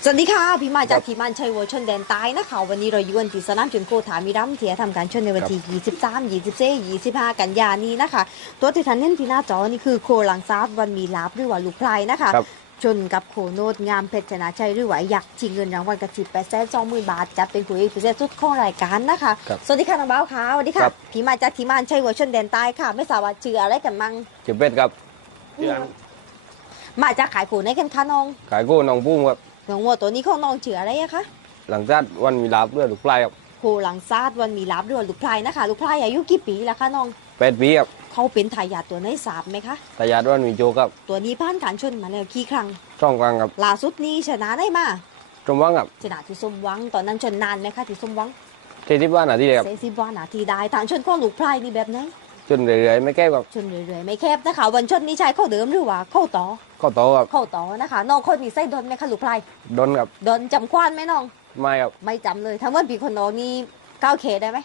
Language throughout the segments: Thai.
สวัสดีค่ะ พี่มาจากทีมานชัยวัวชนแดนใต้นะคะวันนี้เราอยู่กันที่สนามชนโคถามิรัมที่จะทำการชนในวันที่ 23 24 25 กันยายนนี้นะคะ ตัวที่ท่านเห็นที่หน้าจอนี่คือโคหลังซาบวันมีลาบหรือว่าลูกพลายนะคะครับชนกับโคโนดงามเพชรชนะชัยหรือว่ายักษ์ชิงเงินรางวัลกระจิบแปดแสนสองหมื่นบาทจัดเป็นผู้เอกพิเศษสุดของรายการนะคะครับสวัสดีค่ะน้องบ้าวค่ะสวัสดีคค่ะรับพี่มาจากทีมานชัยวัวชนแดนใต้ค่ะ ไม่ทราบว่าชื่ออะไรกันมั่งชื่อเป็ดครับชื่ออันมาจากขายผูในกันคะน้อง ขายกู้น้องปุ้มครับ น้องวัวตัวนี้ของน้องชื่ออะไรอะคะหลังจากวันมีลาบเลือดลูกปลายครับโคหลังซาดวันมีลาบด้วยลูกพลายนะคะ ลูกพลายอายุกี่ปีแล้วคะน้อง แปดปีครับเขาเป็นทายาทตัวในสามไหมคะทายาทวันมีโจครับตัวนี้ผ่านการชนมาแล้วกี่ครั้งช่องกลางครับล่าสุดนี้ชนะได้มาจมวังครับชนะที่สมหวังตอนนั้นชนนานไหมคะที่สมหวังเทที่บ้านอาทิตย์เลยครับเซซิบวานาทีได้ทางชนข้อลูกพลายนี่แบบไหน จนเรื่อยๆไม่แก้ครับชนเรื่อยๆไม่แคบนะคะ วันชนนี้ใช้เข้าเดิมหรือว่าเข้าต่อข้อโตครับเข้าต่อนะคะน้องคนมีไส้ดนไหมคะลูกพลายดนครับดนจำควานไหมน้อง ไม่ครับไม่จำเลยถ้าเมื่อปีคนน้องนี่ก้าวเคได้ไหม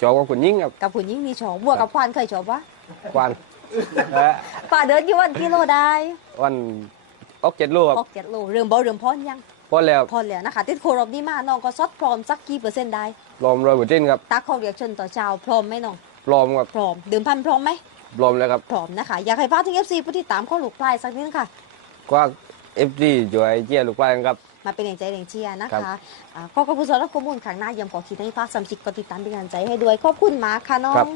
จอกับคุณยิ่งครับกับคุณยิ่งมีชอบบัวกับควานเคยชอบวะควันและป่าเดินกี่วันกิโลได้วันออกเจ็ดลูกครับออกเจ็ดโลเรื่องบอเรื่องพอนยังพอแล้วพอแล้วนะคะติดโครบนี่มาน้องก็ซดพร้อมสักกี่เปอร์เซ็นต์ได้ลอมรอยบุตรินครับตาเขาเรียกชนต่อเช้าพร้อมไหมน้อง ปลอมครับพร้อมดื่มพันพร้อมไหมปลอมแล้วครับพร้อมนะคะ อยากให้ฟ้ากถึงเอฟซีผู้ที่ตามข้อลูกพลายสักนิดนึงค่ะกว่าเอฟซีจอยเจียลูกปลายครับ มาเป็นแรงใจแรงเชียร์นะครัคะบอ่าก็ขอบคุณสำหรับข้อมูลครั้งหน้ายังขอคิดให้ฟ้าสำชิกกดติดตามเป็นกำลังใจให้ด้วยขอบคุณมากค่ะน้อครังบ